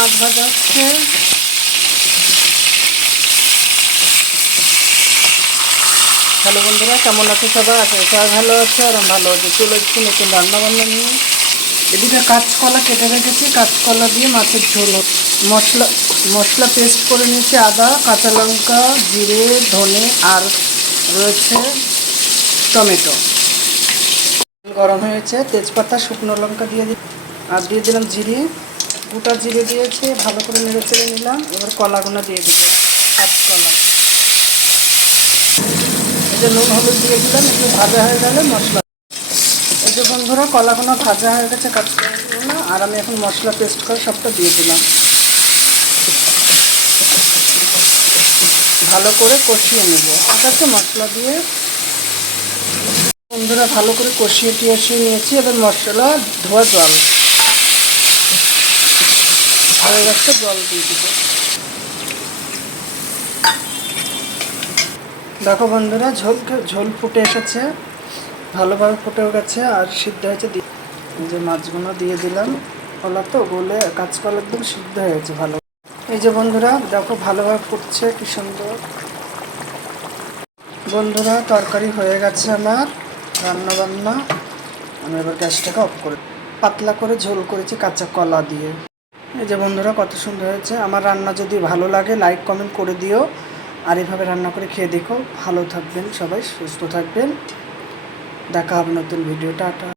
মাছ ভাজা হচ্ছে। হ্যালো বন্ধুরা, কেমন আছে সবাই? আছে সবাই ভালো আছে, আর আমি ভালো আছি। চলে এসেছি নতুন রান্নাবান্না নিয়ে। এদিকে কাঁচকলা কেটে রেখেছি, কাঁচকলা দিয়ে মাছের ঝোল। মশলা মশলা পেস্ট করে নিয়েছি, আদা, কাঁচা লঙ্কা, জিরে, ধনে আর রয়েছে টমেটো। গরম হয়েছে, তেজপাতা, শুকনো লঙ্কা দিয়ে আর দিয়ে দিলাম জিরে, গোটা জিরে দিয়েছি, ভালো করে নেড়ে চেড়ে নিলাম। এবার কলাগুলো দিয়ে দেবো, কাঁচকলা। এই যে নুন হলুদ দিয়ে দিলাম, একটু ভাজা হয়ে গেলে মশলা। এই যে বন্ধুরা, কলাগুলো ভাজা হয়ে গেছে, কাঁচকলাগুলো। আর আমি এখন মশলা পেস্ট করে সবটা দিয়ে দিলাম। ভালো করে কষিয়ে নেব, ঠিক আছে? মশলা দিয়ে বন্ধুরা ভালো করে কষিয়ে নিয়েছি। এবার মশলা ধোয়া জল হয়ে গেছে, জল দিয়ে দিব। দেখো বন্ধুরা, ঝোল ফুটে এসেছে, ভালোভাবে ফুটেও গেছে আর সিদ্ধ হয়েছে। যে মাছগুলো দিয়ে দিলাম, কলা তো গলে, কাঁচকলা একদম সিদ্ধ হয়েছে ভালো। এই যে বন্ধুরা দেখো, ভালোভাবে ফুটছে, কি সুন্দর। বন্ধুরা তরকারি হয়ে গেছে আমার, রান্না বান্না। আমি এবার গ্যাসটাকে অফ করে পাতলা করে ঝোল করেছি কাঁচা কলা দিয়ে। এই যে বন্ধুরা, কত সুন্দর হয়েছে। আমার রান্না যদি ভালো লাগে লাইক কমেন্ট করে দিও, আর এভাবে রান্না করে খেয়ে দেখো। ভালো থাকবেন সবাই, সুস্থ থাকবেন। দেখা হবে নতুন ভিডিও। টাটা।